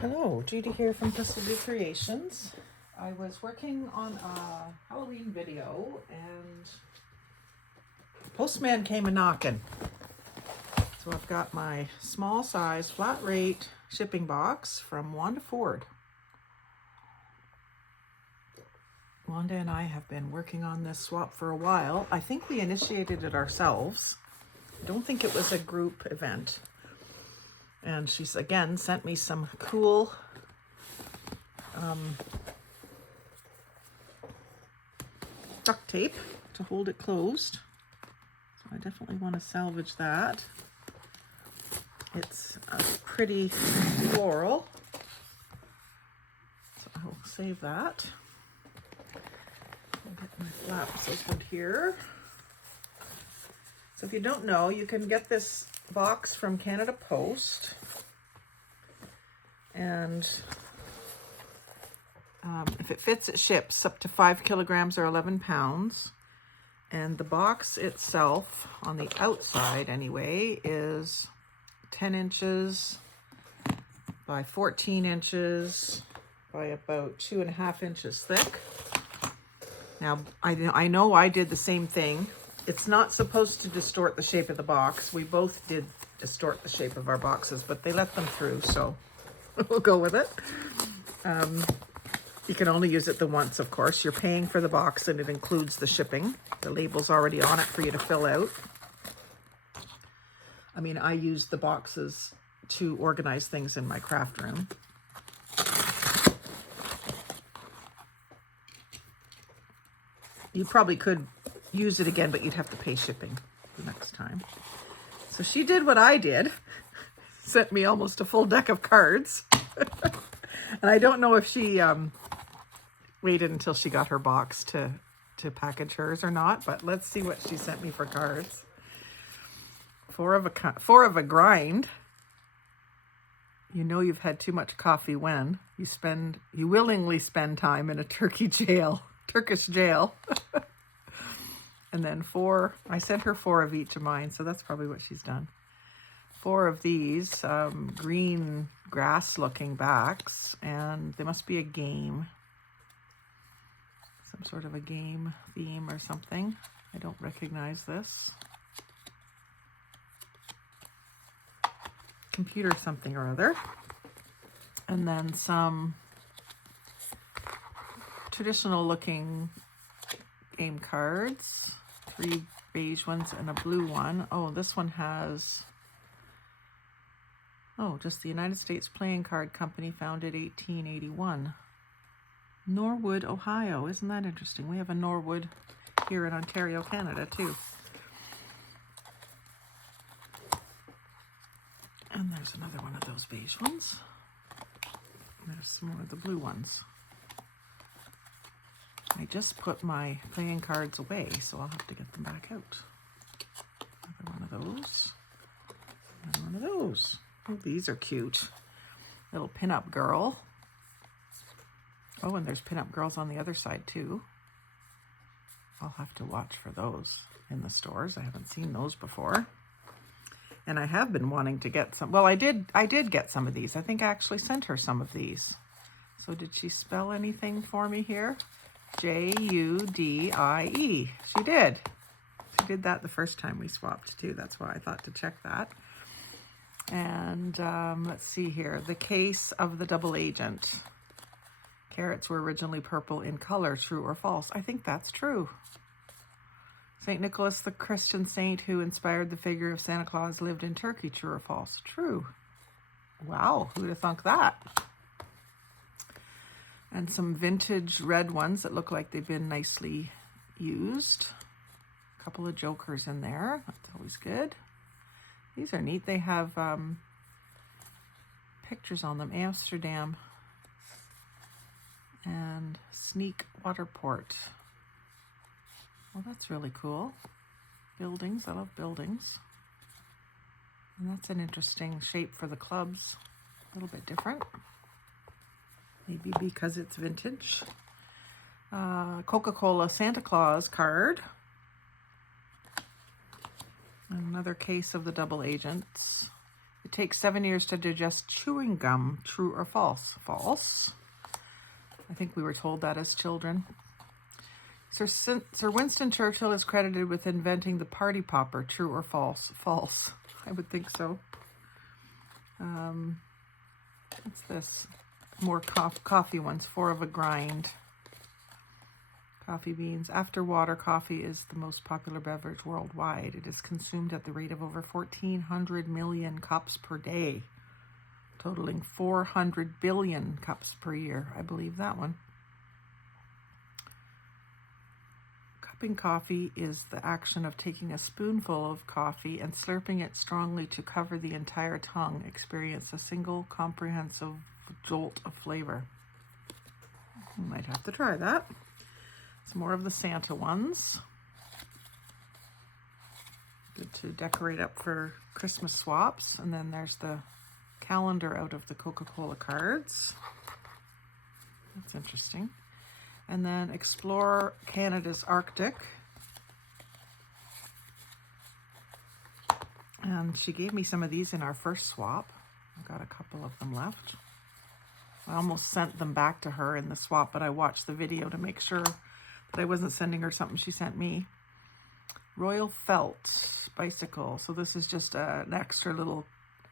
Hello, Judy here from Thistledew Creations. I was working on a Halloween video and the postman came a-knocking. So I've got my small size flat rate shipping box from Wanda Ford. Wanda and I have been working on this swap for a while. I think we initiated it ourselves. I don't think it was a group event. And she's again sent me some cool duct tape to hold it closed. So I definitely want to salvage that. It's a pretty floral. So I'll save that. I'll get my flaps open here. So if you don't know, you can get this box from Canada Post, and if it fits, it ships up to 5 kilograms or 11 pounds. And the box itself, on the outside anyway, is 10 inches by 14 inches by about 2.5 inches thick. Now, I know I did the same thing. It's not supposed to distort the shape of the box. We both did distort the shape of our boxes, but they let them through, so we'll go with it. You can only use it the once, of course. You're paying for the box and it includes the shipping. The label's already on it for you to fill out. I mean, I use the boxes to organize things in my craft room. You probably could use it again, but you'd have to pay shipping the next time. So she did what I did, sent me almost a full deck of cards. And I don't know if she waited until she got her box to package hers or not, but let's see what she sent me for cards. Four of a grind. You know you've had too much coffee when you willingly spend time in a Turkish jail. And then I sent her 4 of each of mine, so that's probably what she's done. 4 of these green grass looking backs, and they must be a game. Some sort of a game theme or something. I don't recognize this. Computer something or other. And then some traditional looking game cards. 3 beige ones and a blue one. Oh, this one has, just the United States Playing Card Company, founded 1881. Norwood, Ohio. Isn't that interesting? We have a Norwood here in Ontario, Canada, too. And there's another one of those beige ones. There's some more of the blue ones. I just put my playing cards away, so I'll have to get them back out. Another one of those. Another one of those. Oh, these are cute. Little pinup girl. Oh, and there's pinup girls on the other side too. I'll have to watch for those in the stores. I haven't seen those before. And I have been wanting to get some. Well, I did get some of these. I think I actually sent her some of these. So did she spell anything for me here? Judie. She did. She did that the first time we swapped too. That's why I thought to check that. And let's see here. The case of the double agent. Carrots were originally purple in color. True or false? I think that's true. St. Nicholas, the Christian saint who inspired the figure of Santa Claus, lived in Turkey. True or false? True. Wow, who'd have thunk that? And some vintage red ones that look like they've been nicely used. A couple of jokers in there. That's always good. These are neat. They have pictures on them. Amsterdam and Sneak Waterport. Well, that's really cool. Buildings. I love buildings. And that's an interesting shape for the clubs. A little bit different. Maybe because it's vintage. Coca-Cola Santa Claus card. Another case of the double agents. It takes 7 years to digest chewing gum. True or false? False. I think we were told that as children. Sir Winston Churchill is credited with inventing the party popper. True or false? False. I would think so. What's this? More coffee ones. 4 of a grind. Coffee beans. After water, coffee is the most popular beverage worldwide. It is consumed at the rate of over 1,400 million cups per day, totaling 400 billion cups per year. I believe that one. Cupping coffee is the action of taking a spoonful of coffee and slurping it strongly to cover the entire tongue. Experience a single comprehensive jolt of flavor. You might have to try that. Some more of the Santa ones. Good to decorate up for Christmas swaps. And then there's the calendar out of the Coca-Cola cards. That's interesting. And then explore Canada's Arctic. And she gave me some of these in our first swap. I've got a couple of them left. I almost sent them back to her in the swap, but I watched the video to make sure that I wasn't sending her something she sent me. Royal Felt bicycle. So this is just an extra little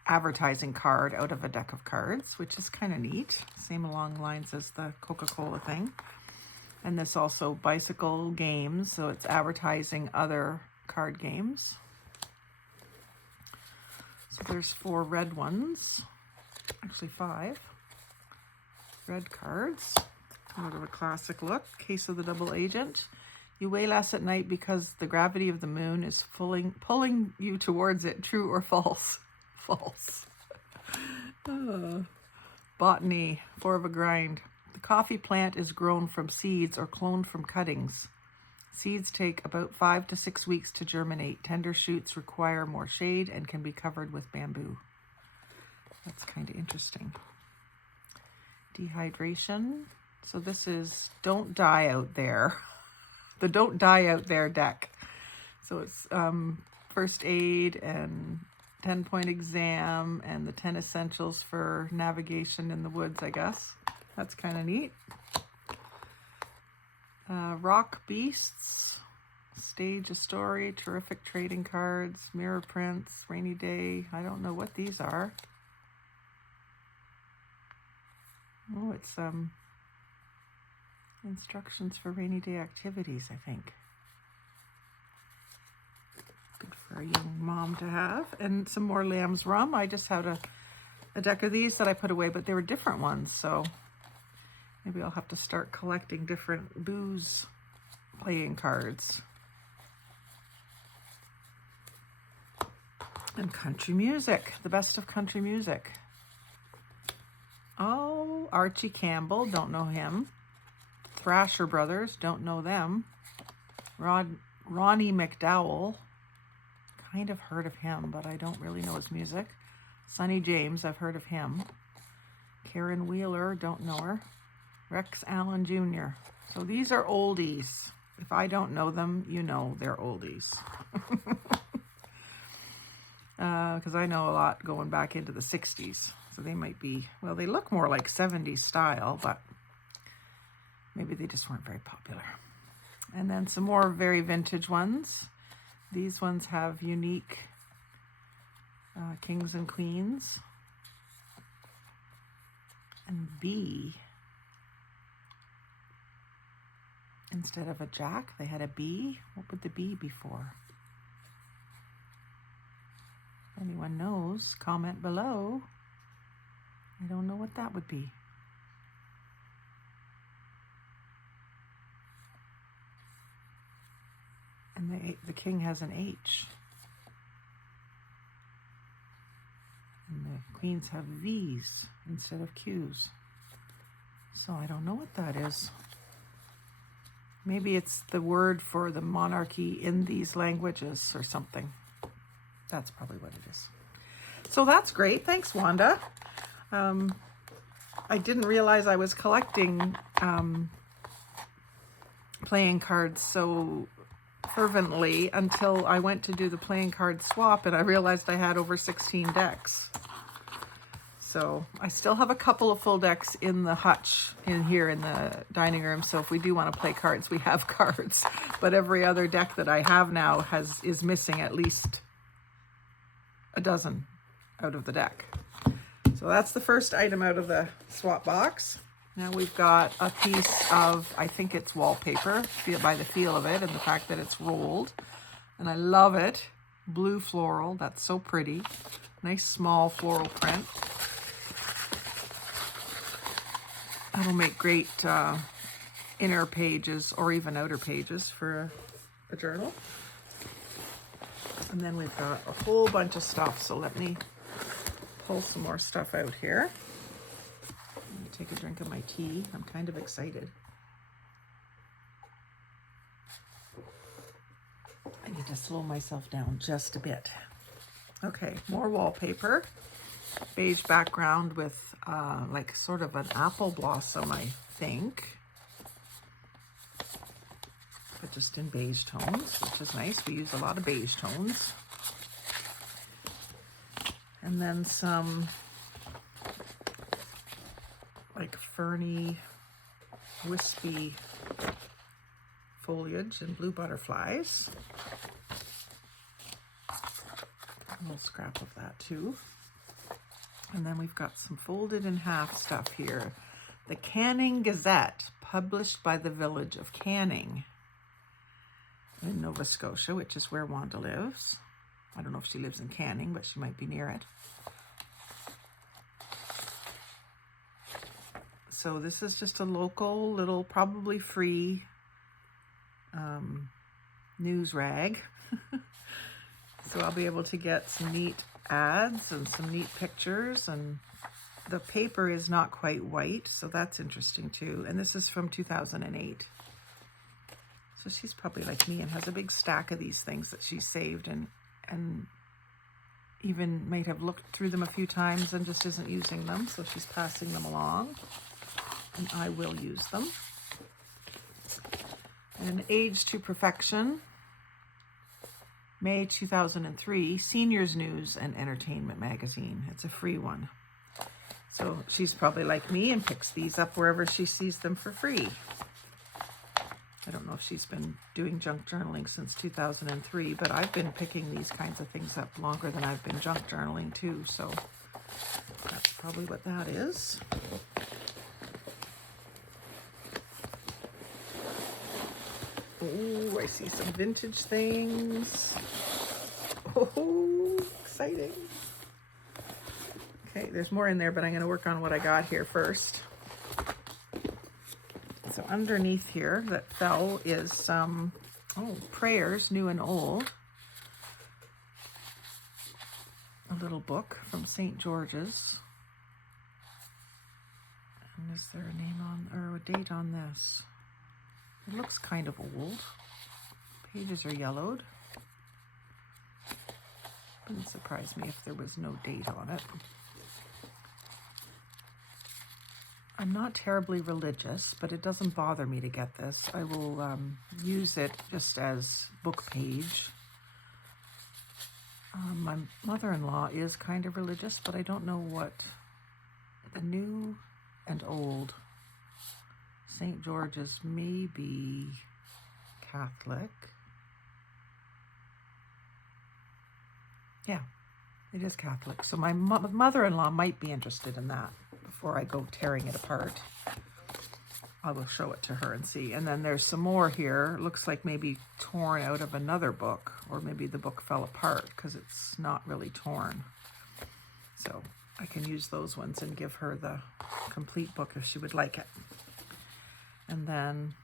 advertising card out of a deck of cards, which is kind of neat. Same along lines as the Coca-Cola thing. And this also bicycle games, so it's advertising other card games. So there's 4 red ones, actually 5 red cards. Sort of a classic look. Case of the Double Agent. You weigh less at night because the gravity of the moon is pulling you towards it. True or false? False. Botany. 4 of a grind. The coffee plant is grown from seeds or cloned from cuttings. Seeds take about 5 to 6 weeks to germinate. Tender shoots require more shade and can be covered with bamboo. That's kind of interesting. Dehydration. So this is Don't Die Out There. The Don't Die Out There deck. So it's first aid and 10-point exam and the 10 essentials for navigation in the woods, I guess. That's kind of neat. Rock Beasts. Stage a story. Terrific trading cards. Mirror prints. Rainy day. I don't know what these are. Oh, it's instructions for rainy day activities, I think. Good for a young mom to have. And some more Lamb's Rum. I just had a deck of these that I put away, but they were different ones, so maybe I'll have to start collecting different booze playing cards. And country music. The best of country music. Oh, Archie Campbell. Don't know him. Thrasher Brothers, don't know them. Ronnie McDowell, kind of heard of him, but I don't really know his music. Sonny James, I've heard of him. Karen Wheeler, don't know her. Rex Allen Jr. So these are oldies. If I don't know them, you know they're oldies. Because I know a lot going back into the 60s. So they might be, well, they look more like 70s style, but maybe they just weren't very popular. And then some more very vintage ones. These ones have unique kings and queens. And B, instead of a jack, they had a B. What would the B be for? If anyone knows, comment below. I don't know what that would be. And the king has an H. And the queens have V's instead of Q's. So I don't know what that is. Maybe it's the word for the monarchy in these languages or something. That's probably what it is. So that's great. Thanks, Wanda. I didn't realize I was collecting playing cards so fervently until I went to do the playing card swap and I realized I had over 16 decks. So I still have a couple of full decks in the hutch in here in the dining room. So if we do want to play cards, we have cards. But every other deck that I have now is missing at least a dozen out of the deck. So that's the first item out of the swap box. Now we've got a piece of, I think it's wallpaper, by the feel of it and the fact that it's rolled. And I love it. Blue floral, that's so pretty. Nice small floral print. That'll make great inner pages or even outer pages for a journal. And then we've got a whole bunch of stuff. So let me pull some more stuff out here. Let me take a drink of my tea. I'm kind of excited. I need to slow myself down just a bit. Okay, more wallpaper. Beige background with like sort of an apple blossom, I think. But just in beige tones, which is nice. We use a lot of beige tones. And then some like ferny, wispy foliage and blue butterflies. A little scrap of that too. And then we've got some folded in half stuff here. The Canning Gazette, published by the village of Canning in Nova Scotia, which is where Wanda lives. I don't know if she lives in Canning, but she might be near it. So this is just a local little, probably free news rag. So I'll be able to get some neat ads and some neat pictures, and the paper is not quite white, so that's interesting too. And this is from 2008. So she's probably like me and has a big stack of these things that she saved and even might have looked through them a few times and just isn't using them. So she's passing them along, and I will use them. And Age to Perfection, May 2003, Seniors News and Entertainment Magazine. It's a free one. So she's probably like me and picks these up wherever she sees them for free. I don't know if she's been doing junk journaling since 2003, but I've been picking these kinds of things up longer than I've been junk journaling too. So that's probably what that is. Oh, I see some vintage things. Oh, exciting. Okay, there's more in there, but I'm going to work on what I got here first. So underneath here that fell is some prayers, new and old. A little book from St. George's. And is there a name on, or a date on this? It looks kind of old. Pages are yellowed. Wouldn't surprise me if there was no date on it. I'm not terribly religious, but it doesn't bother me to get this. I will use it just as book page. My mother-in-law is kind of religious, but I don't know what. The new and old. St. George's may be Catholic. Yeah, it is Catholic. So my mother-in-law might be interested in that. Before I go tearing it apart, I will show it to her and see. And then there's some more here. Looks like maybe torn out of another book, or maybe the book fell apart because it's not really torn. So I can use those ones and give her the complete book if she would like it. And then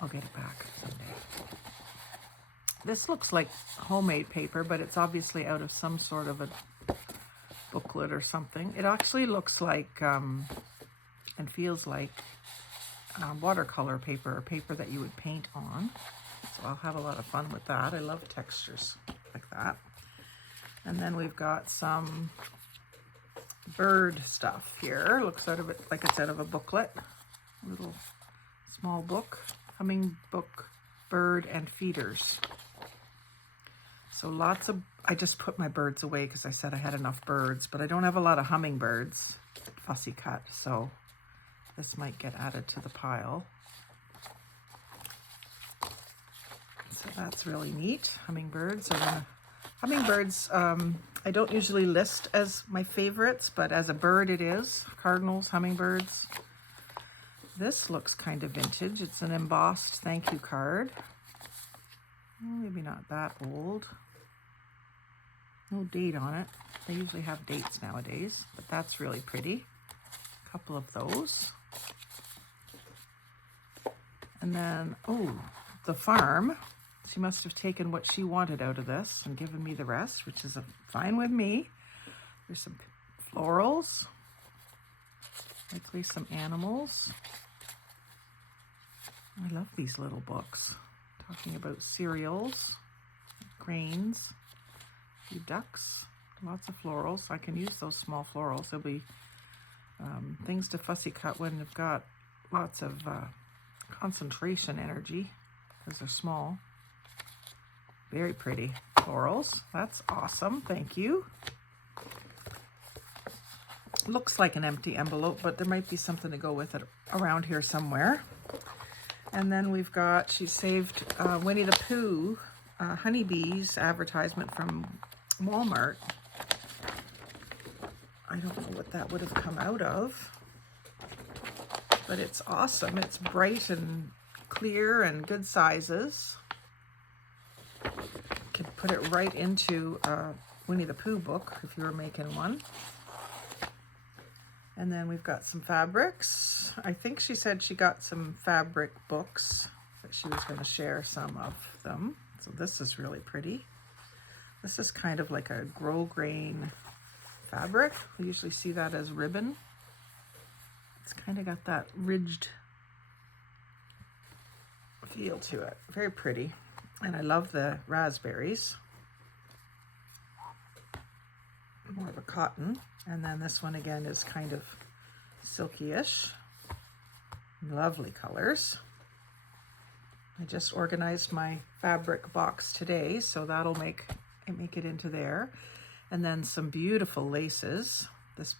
I'll get it back someday. This looks like homemade paper, but it's obviously out of some sort of a booklet or something. It actually looks like and feels like watercolor paper, or paper that you would paint on. So I'll have a lot of fun with that. I love textures like that. And then we've got some bird stuff here. Looks out of it like it's out of a booklet. A little small book. Humming book, bird and feeders. So lots of, I just put my birds away because I said I had enough birds, but I don't have a lot of hummingbirds fussy cut, so this might get added to the pile. So that's really neat. Hummingbirds are hummingbirds, I don't usually list as my favorites, but as a bird it is. Cardinals, hummingbirds. This looks kind of vintage. It's an embossed thank you card. Maybe not that old. No date on it. They usually have dates nowadays, but that's really pretty. A couple of those. And then, oh, the farm. She must have taken what she wanted out of this and given me the rest, which is fine with me. There's some florals, likely some animals. I love these little books, talking about cereals, grains, a few ducks, lots of florals. I can use those small florals. There'll be things to fussy cut when they've got lots of concentration energy because they're small. Very pretty florals. That's awesome. Thank you. Looks like an empty envelope, but there might be something to go with it around here somewhere. And then we've got, she saved Winnie the Pooh honeybees advertisement from Walmart. I don't know what that would have come out of, but it's awesome. It's bright and clear and good sizes. You can put it right into a Winnie the Pooh book if you were making one. And then we've got some fabrics. I think she said she got some fabric books, that she was going to share some of them. So this is really pretty. This is kind of like a grosgrain fabric. We usually see that as ribbon. It's kind of got that ridged feel to it. Very pretty. And I love the raspberries. More of a cotton. And then this one again is kind of silky-ish. Lovely colors. I just organized my fabric box today, so that'll make it into there. And then some beautiful laces. This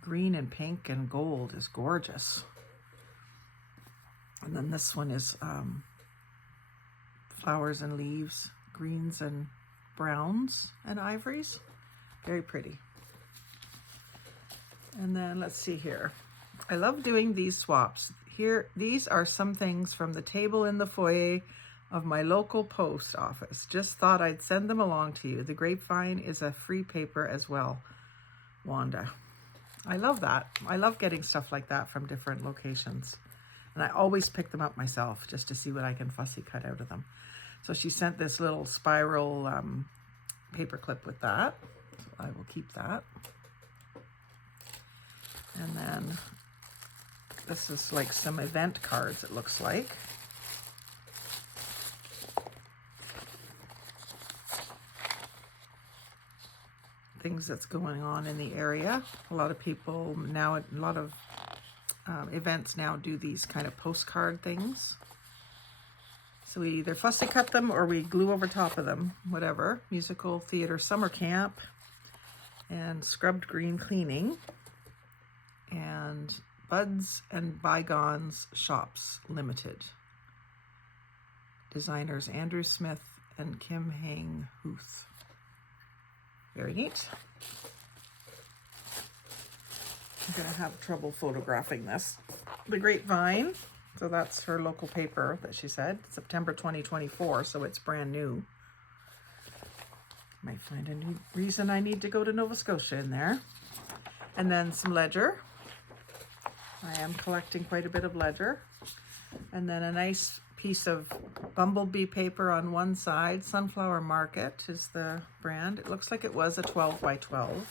green and pink and gold is gorgeous. And then this one is flowers and leaves, greens and browns and ivories. Very pretty. And then let's see here. I love doing these swaps. Here, these are some things from the table in the foyer of my local post office. Just thought I'd send them along to you. The grapevine is a free paper as well. Wanda. I love that. I love getting stuff like that from different locations. And I always pick them up myself just to see what I can fussy cut out of them. So she sent this little spiral paper clip with that. So I will keep that. And then this is like some event cards, it looks like. Things that's going on in the area. A lot of people now, a lot of events now do these kind of postcard things. So we either fussy cut them or we glue over top of them, whatever. Musical theater summer camp and scrubbed green cleaning and Buds and Bygones Shops Limited. Designers Andrew Smith and Kim Hang Huth. Very neat. I'm gonna have trouble photographing this. The Grapevine. So that's her local paper that she said, September 2024, so it's brand new. Might find a new reason I need to go to Nova Scotia in there. And then some ledger. I am collecting quite a bit of ledger. And then a nice piece of bumblebee paper on one side. Sunflower Market is the brand. It looks like it was a 12 by 12.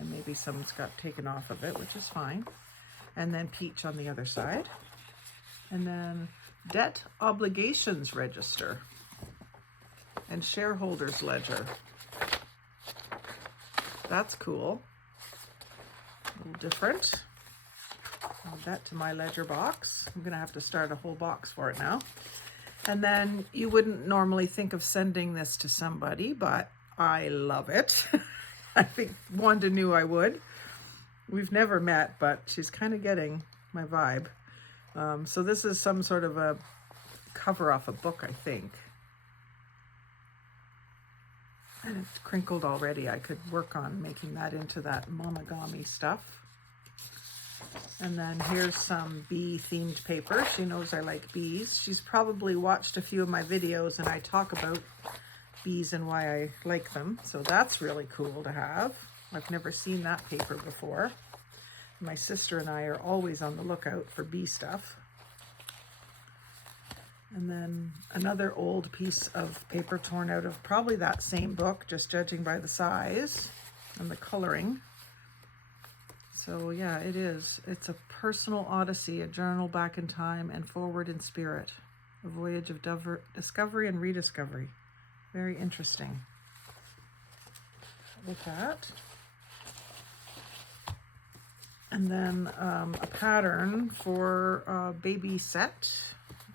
And maybe someone's got taken off of it, which is fine. And then peach on the other side. And then debt obligations register and shareholders ledger. That's cool. A little different. Add that to my ledger box. I'm gonna have to start a whole box for it now. And then you wouldn't normally think of sending this to somebody, but I love it. I think Wanda knew I would. We've never met, but she's kind of getting my vibe. So this is some sort of a cover off a book, I think. And it's crinkled already. I could work on making that into that monogamy stuff. And then here's some bee themed paper. She knows I like bees. She's probably watched a few of my videos and I talk about bees and why I like them. So that's really cool to have. I've never seen that paper before. My sister and I are always on the lookout for bee stuff. And then another old piece of paper torn out of probably that same book, just judging by the size and the coloring. So yeah, it is. It's a personal odyssey, a journal back in time and forward in spirit. A voyage of discovery and rediscovery. Very interesting. With that. And then a pattern for a baby set.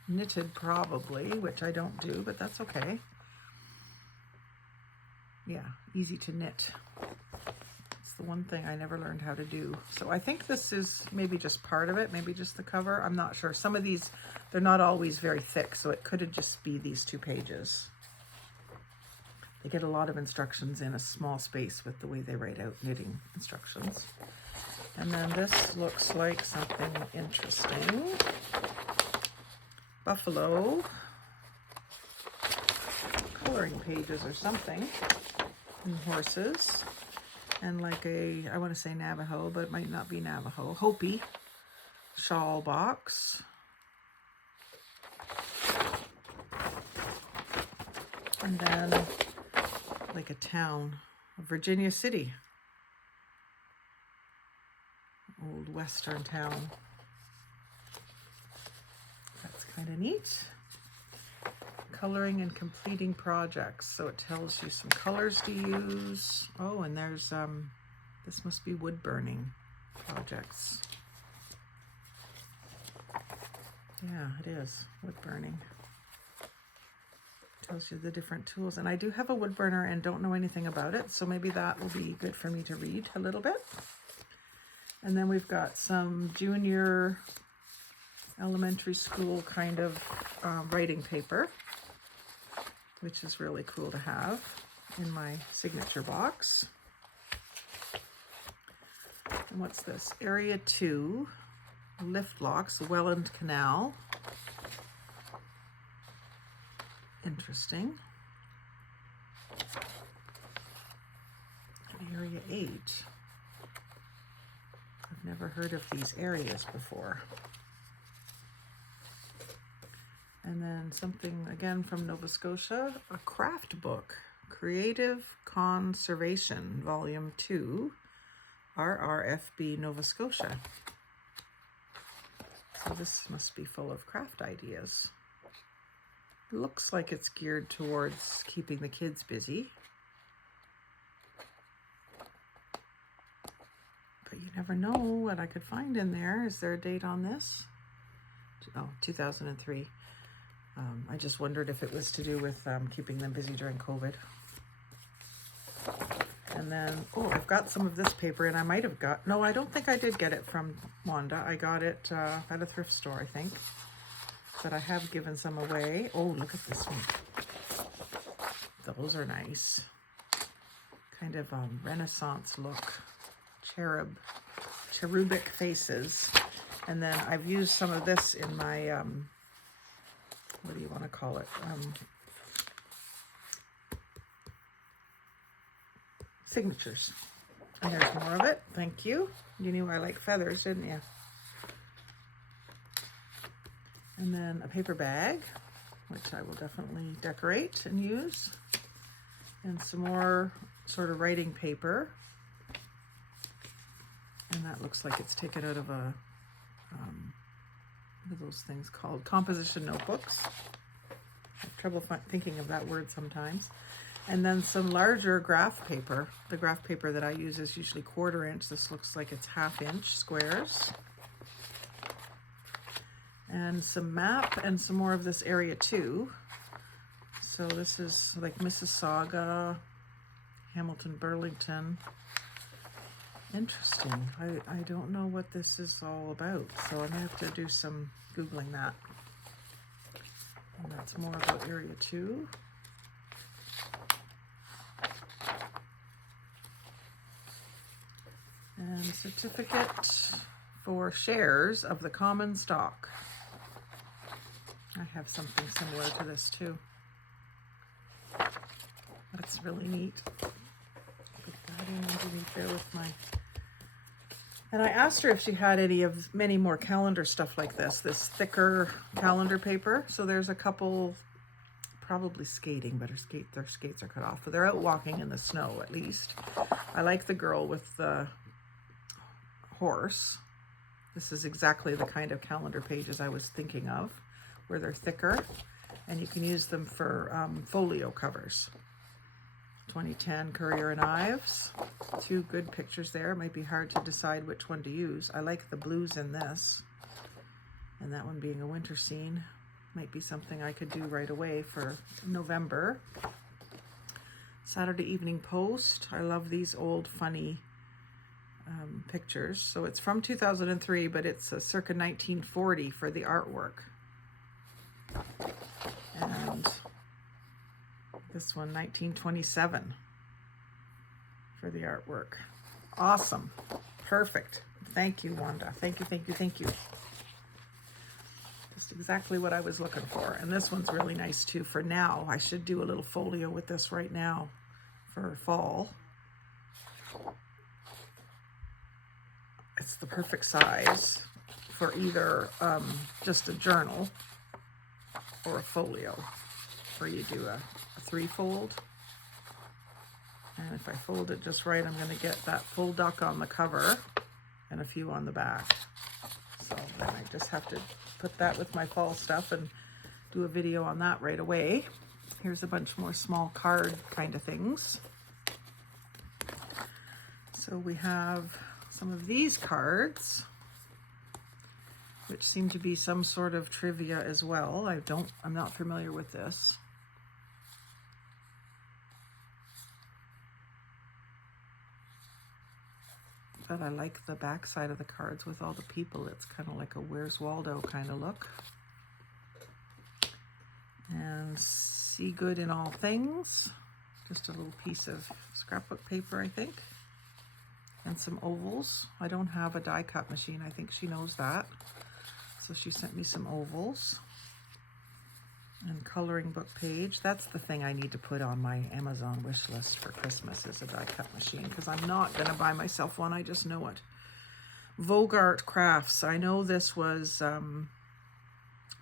Knitted probably, which I don't do, but that's okay. Yeah, easy to knit. It's the one thing I never learned how to do. So I think this is maybe just part of it, maybe just the cover. I'm not sure. Some of these, they're not always very thick, so it could just be these 2 pages. They get a lot of instructions in a small space with the way they write out knitting instructions. And then this looks like something interesting. Buffalo coloring pages or something, and horses, and like a, I want to say Navajo, but it might not be Navajo, Hopi shawl box. And then like a town, Virginia City, old western town. That's kind of neat. Coloring and completing projects. So it tells you some colors to use. Oh, and there's, this must be wood burning projects. Yeah, it is wood burning. Tells you the different tools. And I do have a wood burner and don't know anything about it. So maybe that will be good for me to read a little bit. And then we've got some junior elementary school kind of writing paper, which is really cool to have in my signature box. And what's this? Area 2, lift locks, Welland Canal. Interesting. Area 8. I've never heard of these areas before. And then something again from Nova Scotia, a craft book, Creative Conservation, Volume 2, RRFB, Nova Scotia. So this must be full of craft ideas. It looks like it's geared towards keeping the kids busy. But you never know what I could find in there. Is there a date on this? Oh, 2003. I just wondered if it was to do with keeping them busy during COVID. And then, oh, I've got some of this paper, and I might have got, no, I don't think I did get it from Wanda. I got it at a thrift store, I think. But I have given some away. Oh, look at this one. Those are nice. Kind of Renaissance look. Cherubic faces. And then I've used some of this in my, what do you want to call it? Signatures. And there's more of it. Thank you. You knew I like feathers, didn't you? And then a paper bag, which I will definitely decorate and use. And some more sort of writing paper. And that looks like it's taken out of a, what are those things called? Composition notebooks. I have trouble thinking of that word sometimes. And then some larger graph paper. The graph paper that I use is usually 1/4 inch. This looks like it's 1/2 inch squares. and some map and some more of this area too. So this is like Mississauga, Hamilton, Burlington. Interesting. I don't know what this is all about, so I'm gonna have to do some Googling that. And that's more about area 2. And certificate for shares of the common stock. I have something similar to this too. That's really neat. Put that in underneath there with my... And I asked her if she had any of many more calendar stuff like this thicker calendar paper. So there's a couple, probably skating, but their skates are cut off. But they're out walking in the snow at least. I like the girl with the horse. This is exactly the kind of calendar pages I was thinking of, where they're thicker and you can use them for folio covers. 2010 Currier and Ives. 2 good pictures there. It might be hard to decide which one to use. I like the blues in this, and that one being a winter scene might be something I could do right away for November. Saturday Evening Post. I love these old funny pictures. So it's from 2003, but it's a circa 1940 for the artwork. And this one, 1927 for the artwork. Awesome. Perfect. Thank you, Wanda. Thank you, thank you, thank you. Just exactly what I was looking for. And this one's really nice too for now. I should do a little folio with this right now for fall. It's the perfect size for either just a journal or a folio, where you do a 3-fold. And if I fold it just right, I'm going to get that full duck on the cover and a few on the back. So then I just have to put that with my fall stuff and do a video on that right away. Here's a bunch more small card kind of things. So we have some of these cards, which seem to be some sort of trivia as well. I'm not familiar with this. But I like the back side of the cards with all the people. It's kind of like a Where's Waldo kind of look. And See Good in All Things. Just a little piece of scrapbook paper, I think. And some ovals. I don't have a die cut machine. I think she knows that. So she sent me some ovals. And coloring book page. That's the thing I need to put on my Amazon wish list for Christmas, is a die cut machine, because I'm not going to buy myself one. I just know it. Vogue Art Crafts. I know this was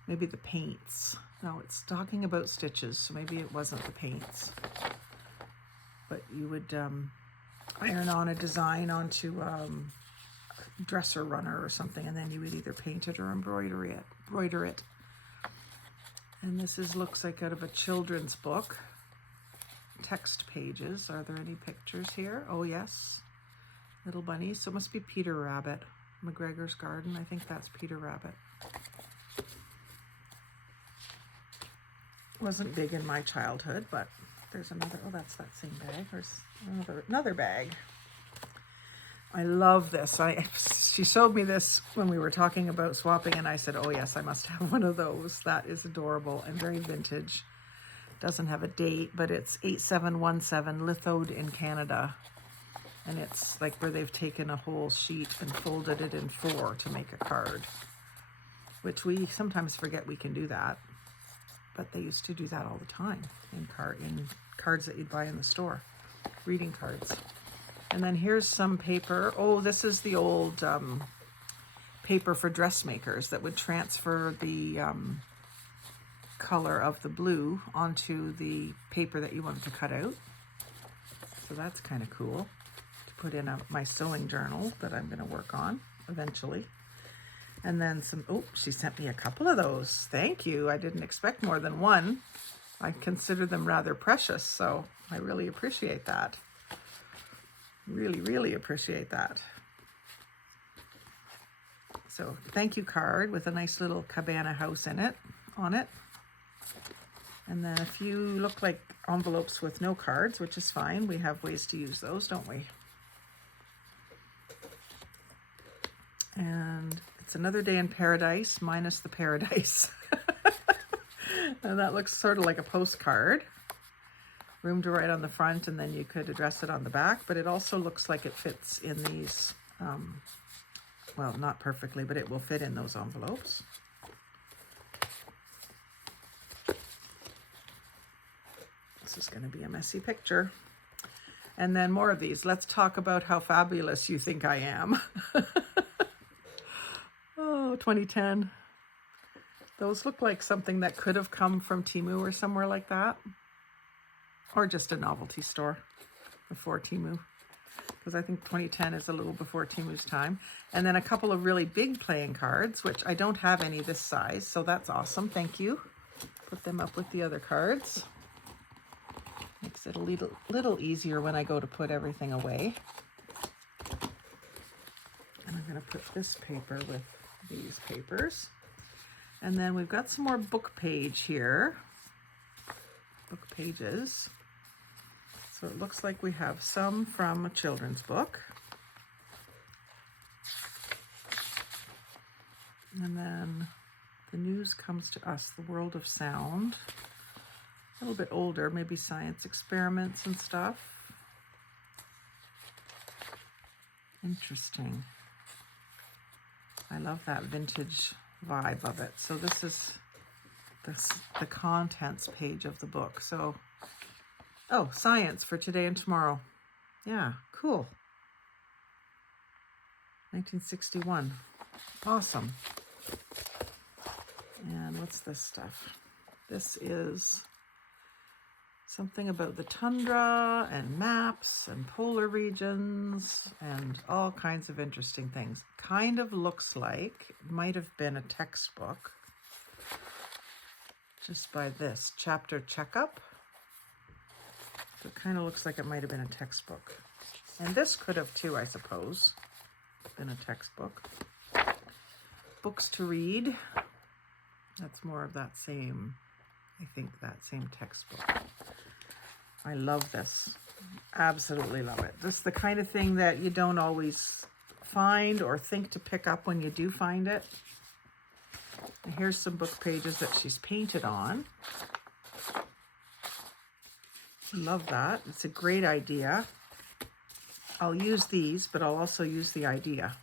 maybe the paints. No, it's talking about stitches, so maybe it wasn't the paints. But you would iron on a design onto a dresser runner or something, and then you would either paint it or embroider it. And this looks like out of a children's book. Text pages. Are there any pictures here? Oh, yes. Little bunnies. So it must be Peter Rabbit. McGregor's Garden. I think that's Peter Rabbit. Wasn't big in my childhood, but there's another. Oh, that's that same bag. There's another bag. I love this. She showed me this when we were talking about swapping, and I said, oh yes, I must have one of those. That is adorable and very vintage. Doesn't have a date, but it's 8717, lithoed in Canada. And it's like where they've taken a whole sheet and folded it in 4 to make a card, which we sometimes forget we can do that. But they used to do that all the time in cards that you'd buy in the store, reading cards. And then here's some paper. Oh, this is the old paper for dressmakers that would transfer the color of the blue onto the paper that you wanted to cut out. So that's kind of cool to put in my sewing journal that I'm going to work on eventually. And then some, oh, she sent me a couple of those. Thank you. I didn't expect more than one. I consider them rather precious, so I really appreciate that. Really, really appreciate that. So thank you card with a nice little cabana house in it, on it. And then a few look like envelopes with no cards, which is fine. We have ways to use those, don't we? And it's another day in paradise minus the paradise. And that looks sort of like a postcard. Room to write on the front, and then you could address it on the back, but it also looks like it fits in these, well, not perfectly, but it will fit in those envelopes. This is going to be a messy picture. And then more of these. Let's talk about how fabulous you think I am. Oh, 2010. Those look like something that could have come from Temu or somewhere like that. Or just a novelty store before Temu. Because I think 2010 is a little before Temu's time. And then a couple of really big playing cards, which I don't have any this size. So that's awesome. Thank you. Put them up with the other cards. Makes it a little easier when I go to put everything away. And I'm going to put this paper with these papers. And then we've got some more book page here. Book pages. So it looks like we have some from a children's book. And then the news comes to us, the world of sound. A little bit older, maybe science experiments and stuff. Interesting. I love that vintage vibe of it. So this is the contents page of the book. So, oh, science for today and tomorrow. Yeah, cool. 1961. Awesome. And what's this stuff? This is something about the tundra and maps and polar regions and all kinds of interesting things. Kind of looks like it might have been a textbook just by this chapter checkup. So it kind of looks like it might have been a textbook. And this could have too, I suppose, been a textbook. Books to read. That's more of that same, I think that same textbook. I love this. Absolutely love it. This is the kind of thing that you don't always find or think to pick up when you do find it. And here's some book pages that she's painted on. Love that. It's a great idea. I'll use these, but I'll also use the idea.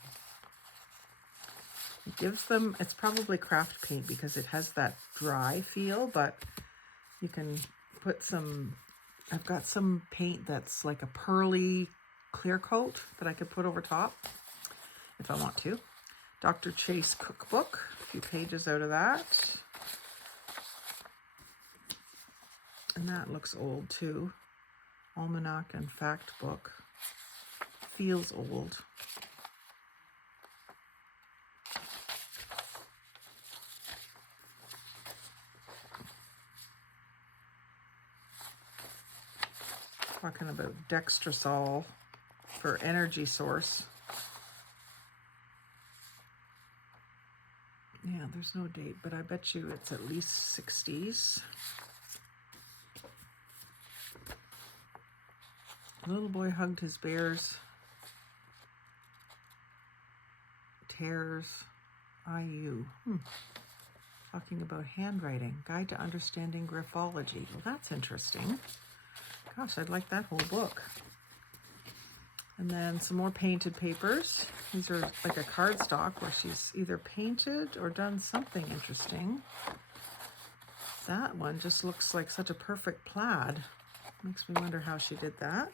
It gives them, it's probably craft paint because it has that dry feel, but you can put some, I've got some paint that's like a pearly clear coat that I could put over top if I want to. Dr. Chase cookbook, a few pages out of that. And that looks old too. Almanac and fact book. Feels old. Talking about dextrosol for energy source. Yeah, there's no date, but I bet you it's at least 60s. Little boy hugged his bears. Tears. IU. Talking about handwriting. Guide to Understanding Graphology. Well, that's interesting. Gosh, I'd like that whole book. And then some more painted papers. These are like a cardstock where she's either painted or done something interesting. That one just looks like such a perfect plaid. Makes me wonder how she did that.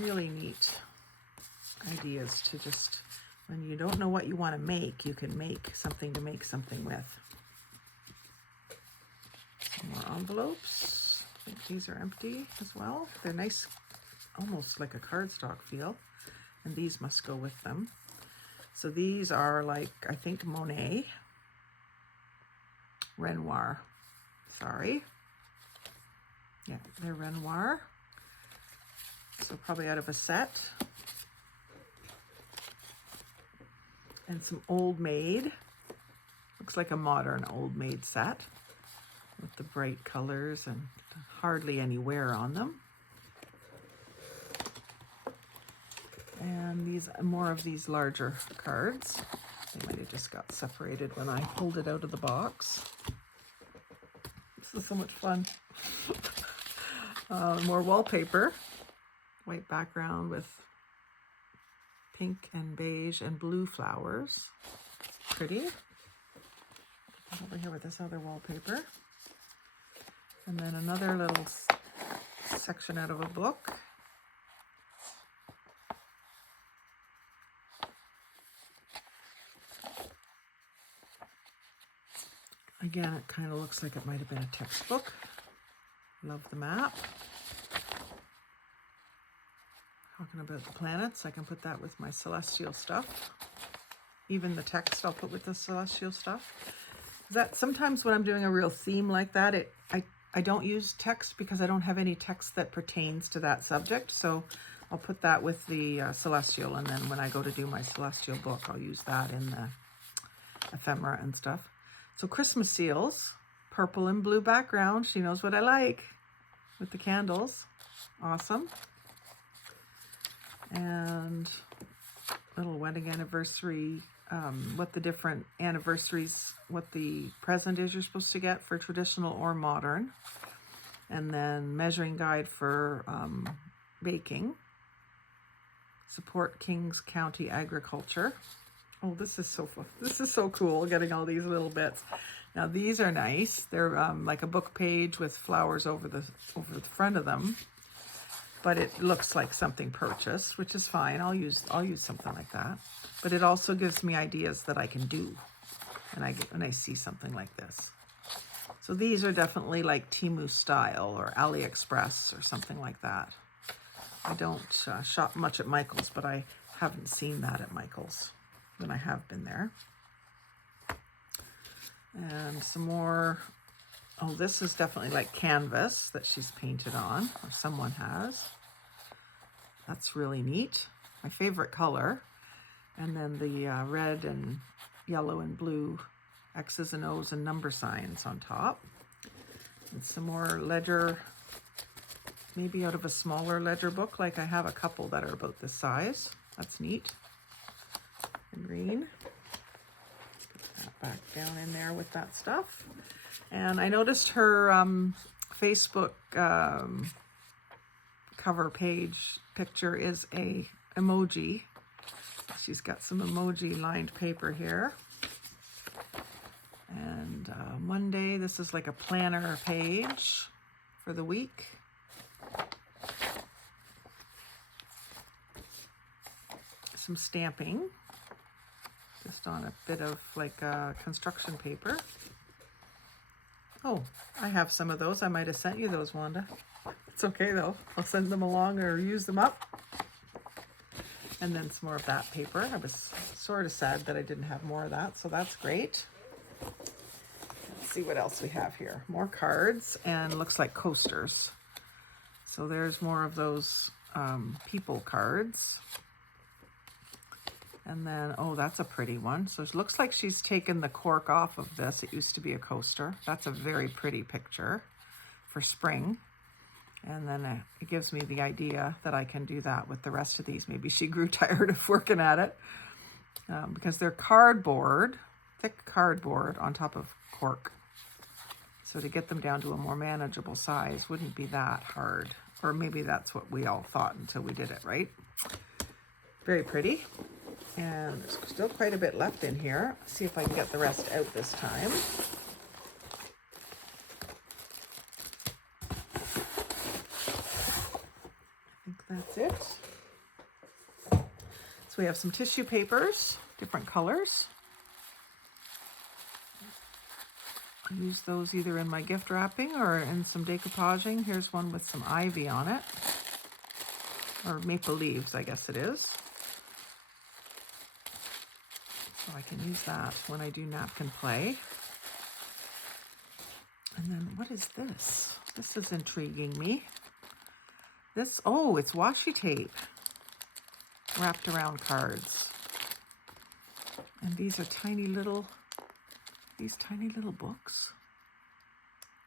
Really neat ideas to just, when you don't know what you want to make, you can make something to make something with. Some more envelopes. I think these are empty as well. They're nice, almost like a cardstock feel. And these must go with them. So these are like, I think Monet. Renoir. Sorry. Yeah, they're Renoir. So probably out of a set. And some Old Maid. Looks like a modern Old Maid set with the bright colors and hardly any wear on them. And these more of these larger cards. They might have just got separated when I pulled it out of the box. This is so much fun. More wallpaper. White background with pink and beige and blue flowers. Pretty. Over here with this other wallpaper. And then another little section out of a book. Again, it kind of looks like it might have been a textbook. Love the map. Talking about the planets, I can put that with my celestial stuff. Even the text I'll put with the celestial stuff. That sometimes when I'm doing a real theme like that, I don't use text because I don't have any text that pertains to that subject. So I'll put that with the celestial, and then when I go to do my celestial book, I'll use that in the ephemera and stuff. So Christmas seals, purple and blue background. She knows what I like with the candles. Awesome. And little wedding anniversary, what the different anniversaries, what the present is you're supposed to get for traditional or modern. And then measuring guide for baking. Support Kings County agriculture. Oh, this is so fun. This is so cool, getting all these little bits. Now these are nice. They're like a book page with flowers over the front of them. But it looks like something purchased, which is fine. I'll use something like that. But it also gives me ideas that I can do when I see something like this. So these are definitely like Temu style or AliExpress or something like that. I don't shop much at Michael's, but I haven't seen that at Michael's when I have been there. And some more. Oh, this is definitely like canvas that she's painted on, or someone has. That's really neat. My favorite color. And then the red and yellow and blue X's and O's and number signs on top. And some more ledger, maybe out of a smaller ledger book. Like I have a couple that are about this size. That's neat. And green. Put that back down in there with that stuff. And I noticed her Facebook cover page picture is a emoji. She's got some emoji lined paper here. And Monday, this is like a planner page for the week. Some stamping, just on a bit of like construction paper. Oh, I have some of those. I might have sent you those, Wanda. It's okay though. I'll send them along or use them up. And then some more of that paper. I was sort of sad that I didn't have more of that, so that's great. Let's see what else we have here. More cards and looks like coasters. So there's more of those people cards. And then, oh, that's a pretty one. So it looks like she's taken the cork off of this. It used to be a coaster. That's a very pretty picture for spring. And then it gives me the idea that I can do that with the rest of these. Maybe she grew tired of working at it because they're cardboard, thick cardboard on top of cork. So to get them down to a more manageable size wouldn't be that hard. Or maybe that's what we all thought until we did it, right? Very pretty. And there's still quite a bit left in here. Let's see if I can get the rest out this time. I think that's it. So we have some tissue papers, different colors. I use those either in my gift wrapping or in some decoupaging. Here's one with some ivy on it. Or maple leaves, I guess it is. So I can use that when I do napkin play. And then what is this? This is intriguing me. This, oh, it's washi tape wrapped around cards. And these are tiny little books.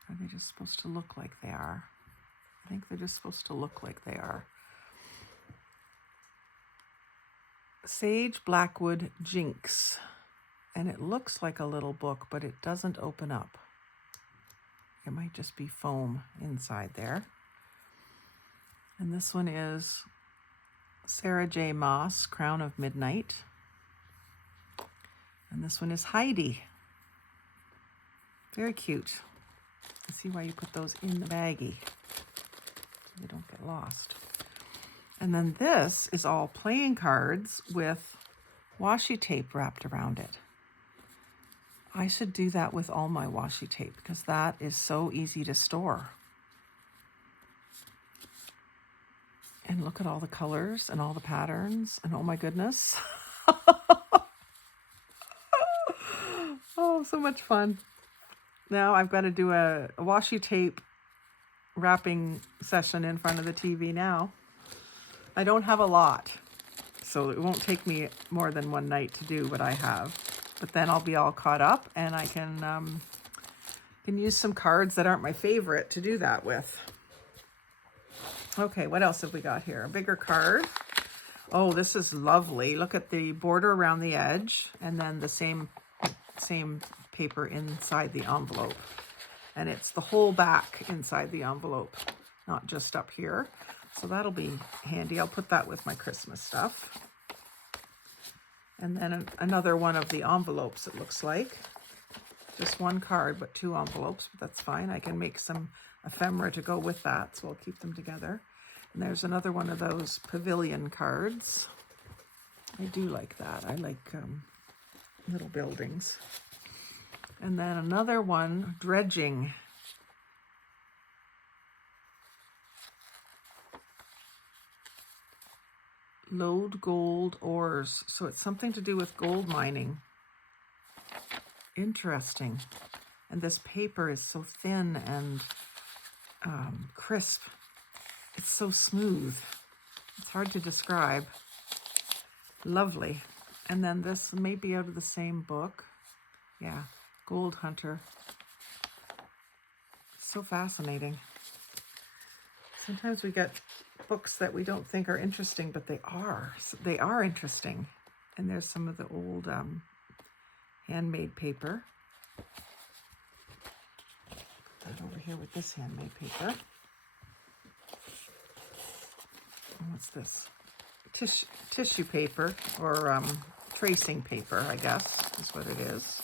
Are they just supposed to look like they are? I think they're just supposed to look like they are. Sage Blackwood Jinx. And it looks like a little book, but it doesn't open up. It might just be foam inside there. And this one is Sarah J. Maas, Crown of Midnight. And this one is Heidi. Very cute. I see why you put those in the baggie. They don't get lost. And then this is all playing cards with washi tape wrapped around it. I should do that with all my washi tape because that is so easy to store. And look at all the colors and all the patterns and oh my goodness. Oh, so much fun. Now I've got to do a washi tape wrapping session in front of the TV now. I don't have a lot, so it won't take me more than one night to do what I have. But then I'll be all caught up and I can use some cards that aren't my favorite to do that with. Okay, what else have we got here? A bigger card. Oh, this is lovely. Look at the border around the edge and then the same paper inside the envelope. And it's the whole back inside the envelope, not just up here. So that'll be handy. I'll put that with my Christmas stuff. And then another one of the envelopes, it looks like. Just one card, but two envelopes, but that's fine. I can make some ephemera to go with that, so I'll keep them together. And there's another one of those pavilion cards. I do like that. I like little buildings. And then another one, dredging. Load gold ores. So it's something to do with gold mining. Interesting. And this paper is so thin and crisp. It's so smooth. It's hard to describe. Lovely. And then this may be out of the same book. Yeah, Gold Hunter. So fascinating. Sometimes we get books that we don't think are interesting, but they are. They are interesting. And there's some of the old handmade paper. Put that over here with this handmade paper. And what's this? Tissue paper, or tracing paper, I guess, is what it is.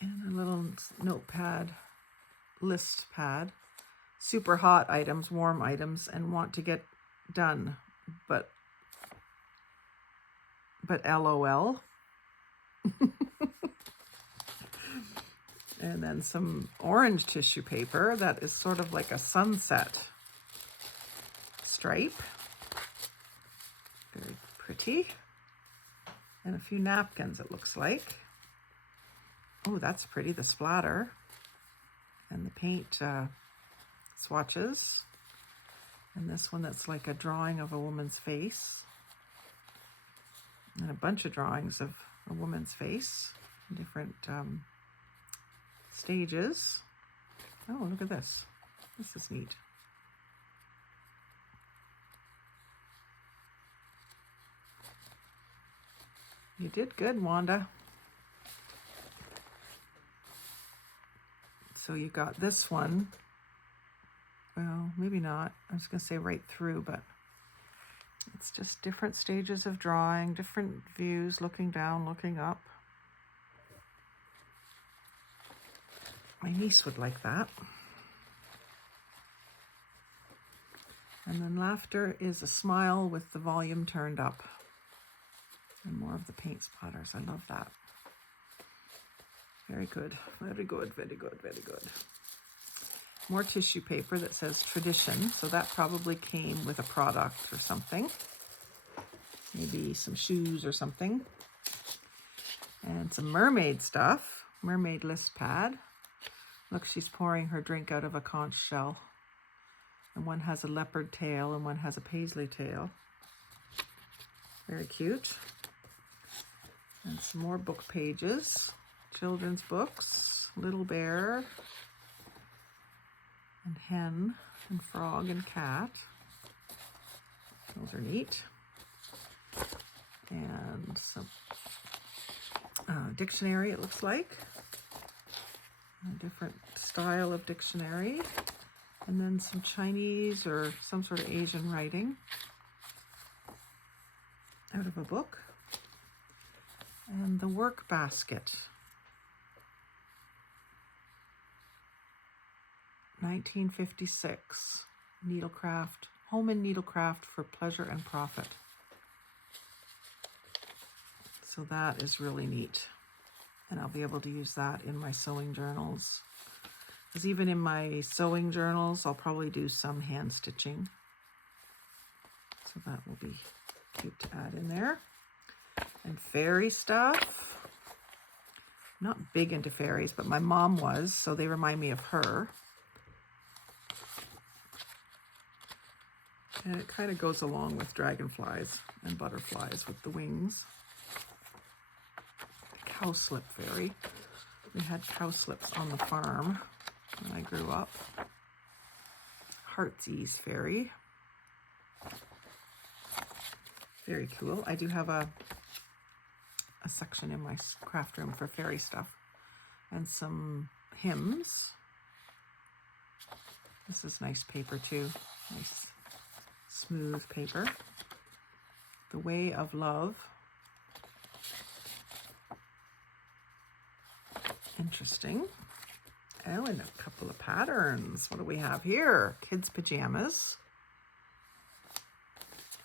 And a little notepad, list pad. Super hot items, warm items, and want to get done, but LOL. And then some orange tissue paper that is sort of like a sunset stripe. Very pretty. And a few napkins, it looks like. Oh, that's pretty, the splatter. And the paint swatches. And this one that's like a drawing of a woman's face. And a bunch of drawings of a woman's face. Different stages. Oh, look at this. This is neat. You did good, Wanda. So you got this one. Well, maybe not. I was going to say right through, but it's just different stages of drawing, different views, looking down, looking up. My niece would like that. And then laughter is a smile with the volume turned up. And more of the paint splatters. I love that. Very good. Very good, very good, very good. More tissue paper that says tradition. So that probably came with a product or something. Maybe some shoes or something. And some mermaid stuff. Mermaid list pad. Look, she's pouring her drink out of a conch shell. And one has a leopard tail and one has a paisley tail. Very cute. And some more book pages. Children's books. Little bear. And hen. And frog and cat. Those are neat. And some dictionary, it looks like. A different style of dictionary. And then some Chinese or some sort of Asian writing out of a book. And the work basket. 1956. Needlecraft. Home and needlecraft for pleasure and profit. So that is really neat. And I'll be able to use that in my sewing journals. Because even in my sewing journals, I'll probably do some hand stitching. So that will be cute to add in there. And fairy stuff. I'm not big into fairies, but my mom was, so they remind me of her. And it kind of goes along with dragonflies and butterflies with the wings. The cowslip fairy. We had cowslips on the farm when I grew up. Heartsease fairy. Very cool. I do have a section in my craft room for fairy stuff. And some hymns. This is nice paper too. Nice smooth paper. The Way of Love. Interesting. Oh, and a couple of patterns. What do we have here? Kids' pajamas.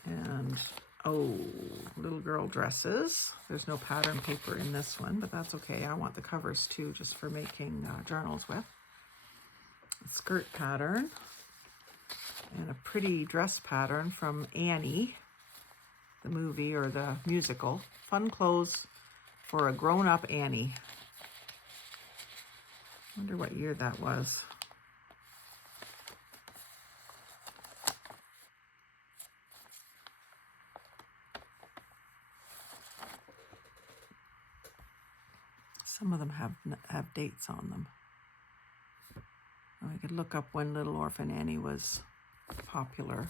And, oh, little girl dresses. There's no pattern paper in this one, but that's okay. I want the covers too, just for making journals with. A skirt pattern. And a pretty dress pattern from Annie, the movie or the musical. Fun clothes for a grown-up Annie. Wonder what year that was. Some of them have dates on them. I could look up when Little Orphan Annie was popular.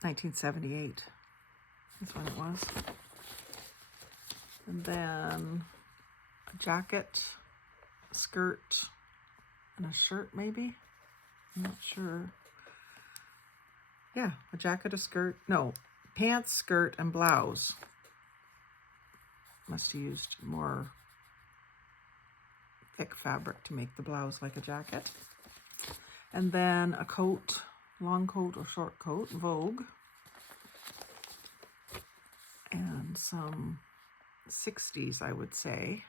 1978 is when it was. And then a jacket, a skirt, and a shirt maybe? I'm not sure. Yeah, a jacket, a skirt. No, pants, skirt, and blouse. Must have used more thick fabric to make the blouse like a jacket. And then a coat, long coat or short coat, Vogue. And some 60s, I would say,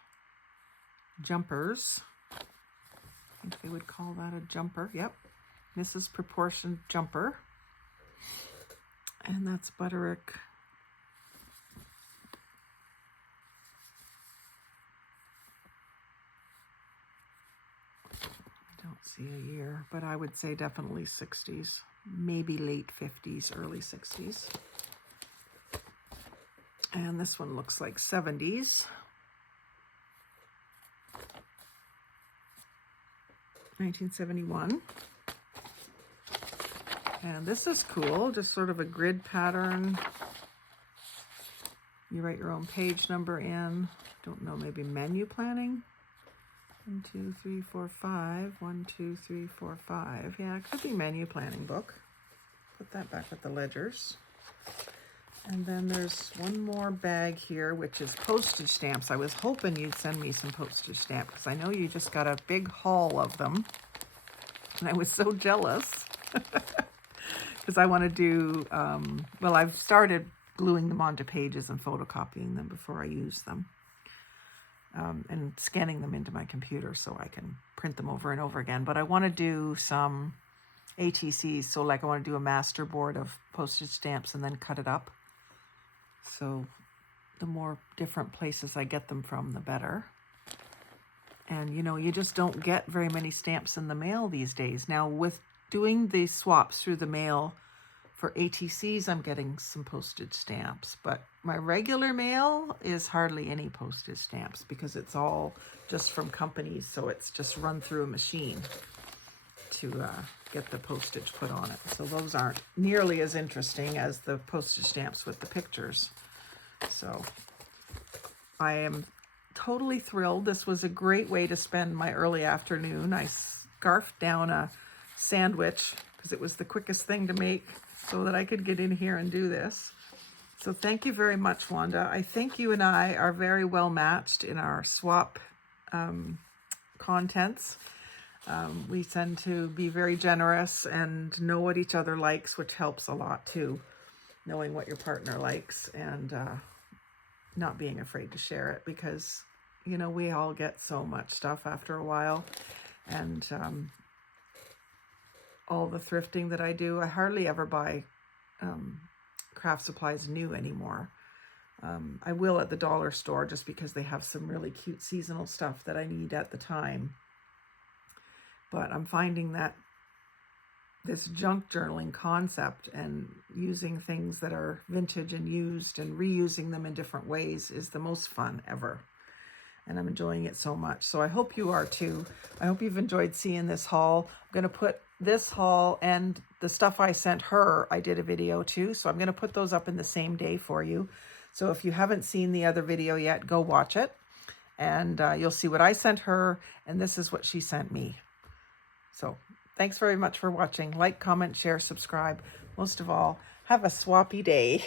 jumpers. I think they would call that a jumper. Yep, Mrs. Proportioned Jumper. And that's Butterick. See a year, but I would say definitely 60s, maybe late 50s, early 60s. And this one looks like 70s. 1971. And this is cool, just sort of a grid pattern. You write your own page number in. Don't know, maybe menu planning. 1, 2, 3, 4, 5. 1, 2, 3, 4, 5. Yeah, it could be menu planning book. Put that back with the ledgers. And then there's one more bag here, which is postage stamps. I was hoping you'd send me some postage stamps because I know you just got a big haul of them. And I was so jealous because I want to do, well, I've started gluing them onto pages and photocopying them before I use them. And scanning them into my computer so I can print them over and over again. But I want to do some ATCs. So like I want to do a master board of postage stamps and then cut it up. So the more different places I get them from, the better. And, you know, you just don't get very many stamps in the mail these days. Now, with doing the swaps through the mail for ATCs, I'm getting some postage stamps. But my regular mail is hardly any postage stamps because it's all just from companies. So it's just run through a machine to get the postage put on it. So those aren't nearly as interesting as the postage stamps with the pictures. So I am totally thrilled. This was a great way to spend my early afternoon. I scarfed down a sandwich because it was the quickest thing to make so that I could get in here and do this. So thank you very much, Wanda. I think you and I are very well matched in our swap contents. We tend to be very generous and know what each other likes, which helps a lot too, knowing what your partner likes and not being afraid to share it, because, you know, we all get so much stuff after a while. And all the thrifting that I do, I hardly ever buy craft supplies new anymore. I will at the dollar store just because they have some really cute seasonal stuff that I need at the time. But I'm finding that this junk journaling concept and using things that are vintage and used and reusing them in different ways is the most fun ever. And I'm enjoying it so much. So I hope you are too. I hope you've enjoyed seeing this haul. I'm going to put this haul and the stuff I sent her, I did a video too. So I'm going to put those up in the same day for you. So if you haven't seen the other video yet, go watch it. And you'll see what I sent her. And this is what she sent me. So thanks very much for watching. Like, comment, share, subscribe. Most of all, have a swappy day.